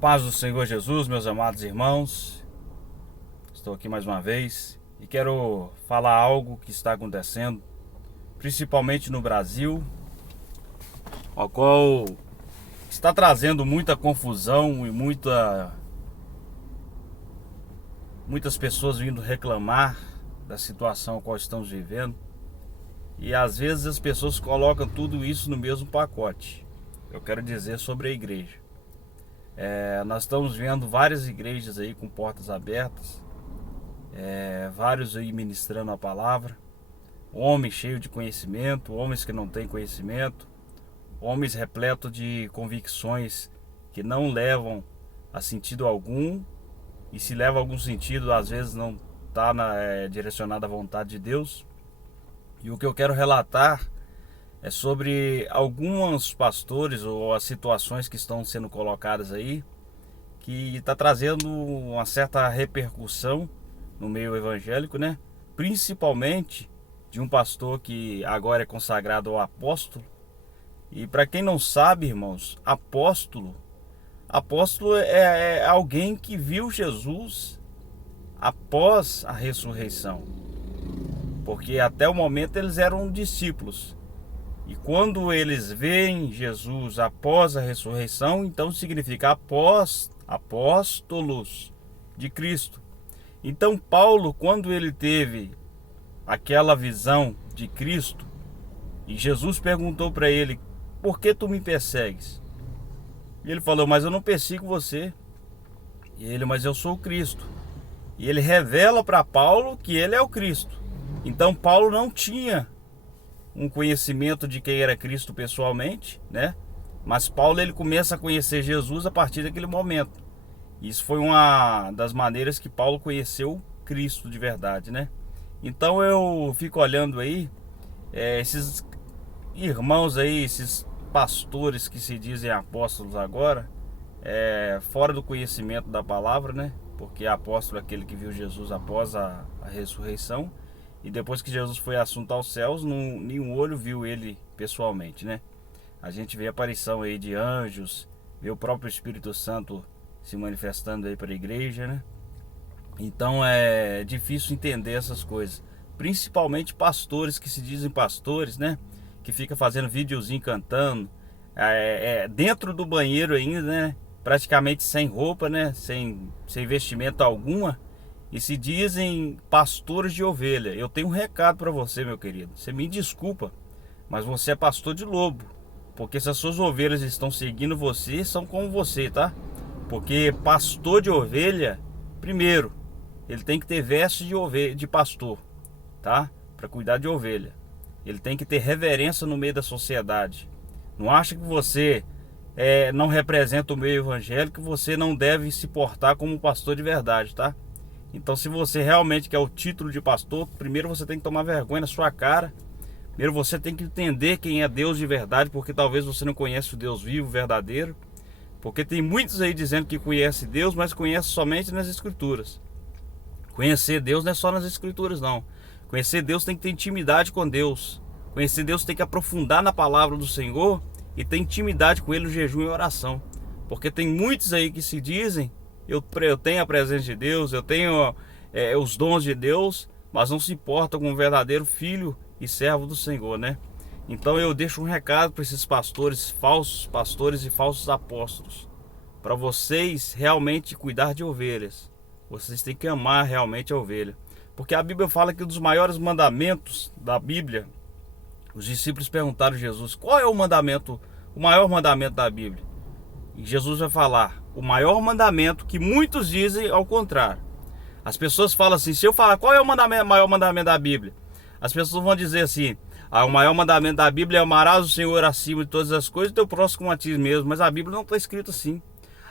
Paz do Senhor Jesus, meus amados irmãos. Estou aqui mais uma vez e quero falar algo que está acontecendo, principalmente no Brasil, ao qual está trazendo muita confusão e muitas pessoas vindo reclamar da situação a qual estamos vivendo. E às vezes as pessoas colocam tudo isso no mesmo pacote. Eu quero dizer sobre a igreja. Nós estamos vendo várias igrejas aí com portas abertas, vários aí ministrando a palavra, homens cheios de conhecimento, homens que não têm conhecimento, homens repletos de convicções que não levam a sentido algum, e se leva a algum sentido, às vezes não está direcionado à vontade de Deus. E o que eu quero relatar é sobre alguns pastores ou as situações que estão sendo colocadas aí, que está trazendo uma certa repercussão no meio evangélico, né? Principalmente de um pastor que agora é consagrado ao apóstolo. E para quem não sabe, irmãos, apóstolo é alguém que viu Jesus após a ressurreição, porque até o momento eles eram discípulos. E quando eles veem Jesus após a ressurreição, então significa apóstolos de Cristo. Então Paulo, quando ele teve aquela visão de Cristo, e Jesus perguntou para ele: por que tu me persegues? E ele falou: mas eu não persigo você. E ele: mas eu sou o Cristo. E ele revela para Paulo que ele é o Cristo. Então Paulo não tinha um conhecimento de quem era Cristo pessoalmente, né? Mas Paulo, ele começa a conhecer Jesus a partir daquele momento. Isso foi uma das maneiras que Paulo conheceu Cristo de verdade, né? Então eu fico olhando aí, esses irmãos aí, esses pastores que se dizem apóstolos agora, fora do conhecimento da palavra, né? Porque apóstolo é aquele que viu Jesus após a ressurreição. E depois que Jesus foi assunto aos céus, nenhum olho viu ele pessoalmente, né? A gente vê a aparição aí de anjos, vê o próprio Espírito Santo se manifestando aí para a igreja, né? Então é difícil entender essas coisas. Principalmente pastores que se dizem pastores, né? Que fica fazendo videozinho cantando, dentro do banheiro ainda, né? Praticamente sem roupa, né? Sem vestimenta alguma. E se dizem pastores de ovelha. Eu tenho um recado para você, meu querido. Você me desculpa, mas você é pastor de lobo. Porque se as suas ovelhas estão seguindo você, são como você, tá? Porque pastor de ovelha, primeiro, ele tem que ter veste de pastor, tá? Para cuidar de ovelha. Ele tem que ter reverência no meio da sociedade. Não acha que você não representa o meio evangélico, que você não deve se portar como um pastor de verdade, tá? Então, se você realmente quer o título de pastor, primeiro você tem que tomar vergonha na sua cara. Primeiro você tem que entender quem é Deus de verdade, porque talvez você não conhece o Deus vivo, verdadeiro. Porque tem muitos aí dizendo que conhece Deus, mas conhece somente nas Escrituras. Conhecer Deus não é só nas Escrituras, não. Conhecer Deus tem que ter intimidade com Deus. Conhecer Deus tem que aprofundar na palavra do Senhor e ter intimidade com Ele no jejum e oração. Porque tem muitos aí que se dizem: eu tenho a presença de Deus, eu tenho os dons de Deus, mas não se importam com o verdadeiro filho e servo do Senhor, né? Então eu deixo um recado para esses pastores, falsos pastores e falsos apóstolos, para vocês realmente cuidar de ovelhas. Vocês têm que amar realmente a ovelha, porque a Bíblia fala que um dos maiores mandamentos da Bíblia, os discípulos perguntaram a Jesus: qual é o maior mandamento da Bíblia? E Jesus vai falar: o maior mandamento, que muitos dizem ao contrário. As pessoas falam assim: se eu falar qual é o maior mandamento da Bíblia, as pessoas vão dizer assim: o maior mandamento da Bíblia é amarás o Senhor acima de todas as coisas e teu próximo como a ti mesmo. Mas a Bíblia não está escrito assim.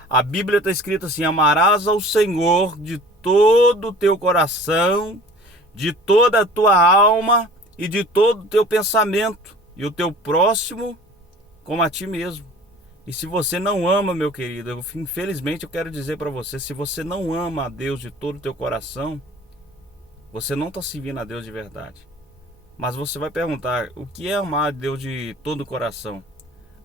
A Bíblia está escrito assim: amarás ao Senhor de todo o teu coração, de toda a tua alma e de todo o teu pensamento, e o teu próximo como a ti mesmo. E se você não ama, meu querido, infelizmente eu quero dizer para você: se você não ama a Deus de todo o teu coração, você não está servindo a Deus de verdade. Mas você vai perguntar: o que é amar a Deus de todo o coração?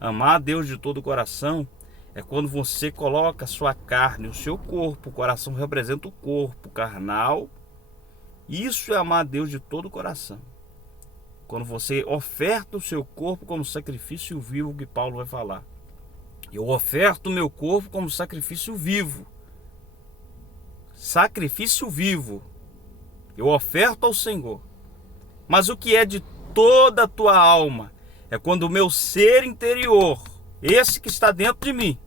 Amar a Deus de todo o coração É quando você coloca a sua carne, o seu corpo, o coração representa o corpo carnal. Isso é amar a Deus de todo o coração. Quando você oferta o seu corpo como sacrifício vivo, que Paulo vai falar. Eu oferto o meu corpo como sacrifício vivo. Sacrifício vivo. Eu oferto ao Senhor. Mas o que é de toda a tua alma? É quando o meu ser interior, esse que está dentro de mim,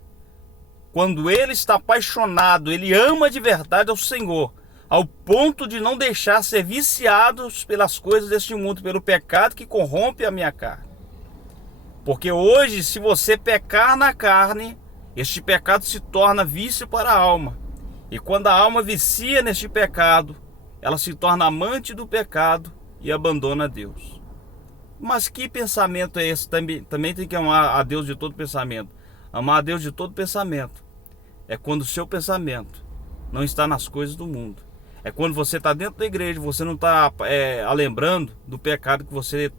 quando ele está apaixonado, ele ama de verdade ao Senhor, ao ponto de não deixar ser viciados pelas coisas deste mundo, pelo pecado que corrompe a minha carne. Porque hoje, se você pecar na carne, este pecado se torna vício para a alma. E quando a alma vicia neste pecado, ela se torna amante do pecado e abandona Deus. Mas que pensamento é esse? Também tem que amar a Deus de todo pensamento. Amar a Deus de todo pensamento é quando o seu pensamento não está nas coisas do mundo. É quando você está dentro da igreja, você não está lembrando do pecado que você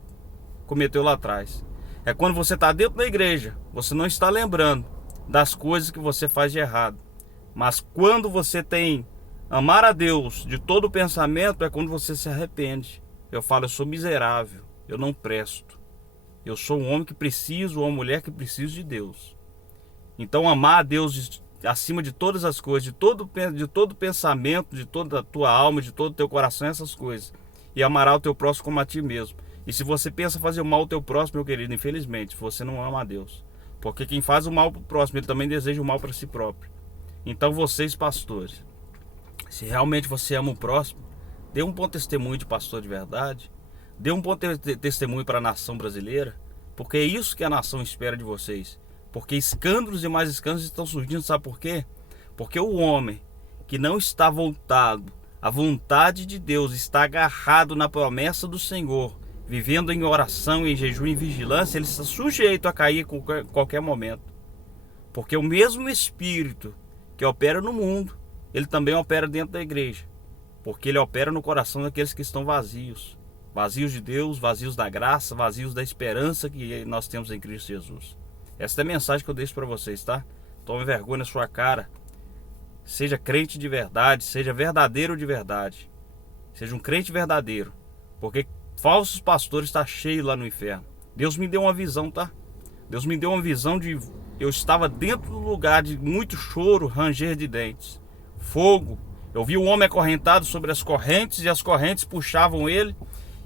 cometeu lá atrás. É quando você está dentro da igreja, você não está lembrando das coisas que você faz de errado. Mas quando você tem amar a Deus de todo o pensamento, é quando você se arrepende. Eu falo, eu sou miserável, eu não presto. Eu sou um homem que preciso, ou uma mulher que precisa de Deus. Então amar a Deus acima de todas as coisas, de todo pensamento, de toda a tua alma, de todo o teu coração, essas coisas. E amará o teu próximo como a ti mesmo. E se você pensa fazer o mal ao teu próximo, meu querido, infelizmente, você não ama a Deus. Porque quem faz o mal para o próximo, ele também deseja o mal para si próprio. Então vocês, pastores, se realmente você ama o próximo, dê um bom testemunho de pastor de verdade. Dê um bom testemunho para a nação brasileira. Porque é isso que a nação espera de vocês. Porque escândalos e mais escândalos estão surgindo, sabe por quê? Porque o homem que não está voltado à vontade de Deus, está agarrado na promessa do Senhor, vivendo em oração, em jejum e vigilância, ele está sujeito a cair em qualquer momento. Porque o mesmo Espírito que opera no mundo, ele também opera dentro da igreja. Porque ele opera no coração daqueles que estão vazios. Vazios de Deus, vazios da graça, vazios da esperança que nós temos em Cristo Jesus. Essa é a mensagem que eu deixo para vocês, tá? Tome vergonha na sua cara. Seja crente de verdade, seja verdadeiro de verdade. Seja um crente verdadeiro. Porque falsos pastores estão cheios lá no inferno. Deus me deu uma visão, tá? Deus me deu uma visão de... Eu estava dentro do lugar de muito choro, ranger de dentes. Fogo. Eu vi um homem acorrentado sobre as correntes e as correntes puxavam ele.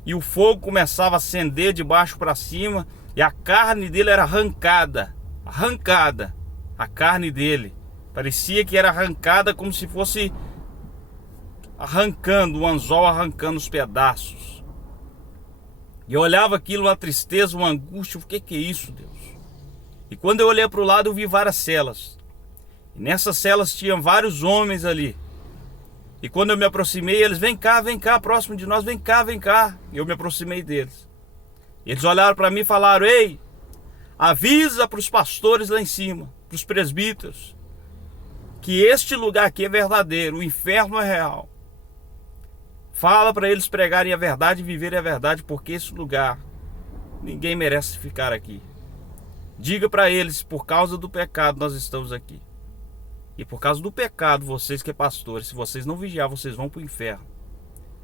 E o fogo começava a acender de baixo para cima. E a carne dele era arrancada. Arrancada. A carne dele. Parecia que era arrancada como se fosse arrancando, o anzol arrancando os pedaços. E eu olhava aquilo, uma tristeza, uma angústia. O que é isso, Deus? E quando eu olhei para o lado, eu vi várias celas. E nessas celas tinham vários homens ali. E quando eu me aproximei, eles, vem cá, próximo de nós, vem cá. E eu me aproximei deles. Eles olharam para mim e falaram, ei, avisa para os pastores lá em cima, para os presbíteros, que este lugar aqui é verdadeiro, o inferno é real. Fala para eles pregarem a verdade e viverem a verdade, porque esse lugar, ninguém merece ficar aqui. Diga para eles, por causa do pecado nós estamos aqui. E por causa do pecado, vocês que é pastores, se vocês não vigiar, vocês vão para o inferno.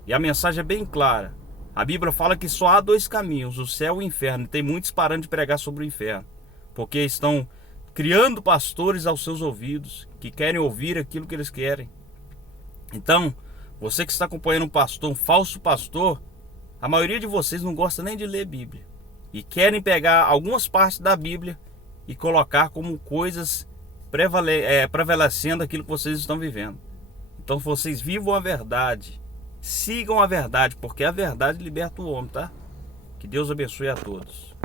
E a mensagem é bem clara. A Bíblia fala que só há dois caminhos, o céu e o inferno. E tem muitos parando de pregar sobre o inferno. Porque estão criando pastores aos seus ouvidos, que querem ouvir aquilo que eles querem. Então, você que está acompanhando um pastor, um falso pastor, a maioria de vocês não gosta nem de ler Bíblia. E querem pegar algumas partes da Bíblia e colocar como coisas prevalecendo aquilo que vocês estão vivendo. Então vocês vivam a verdade, sigam a verdade, porque a verdade liberta o homem, tá? Que Deus abençoe a todos.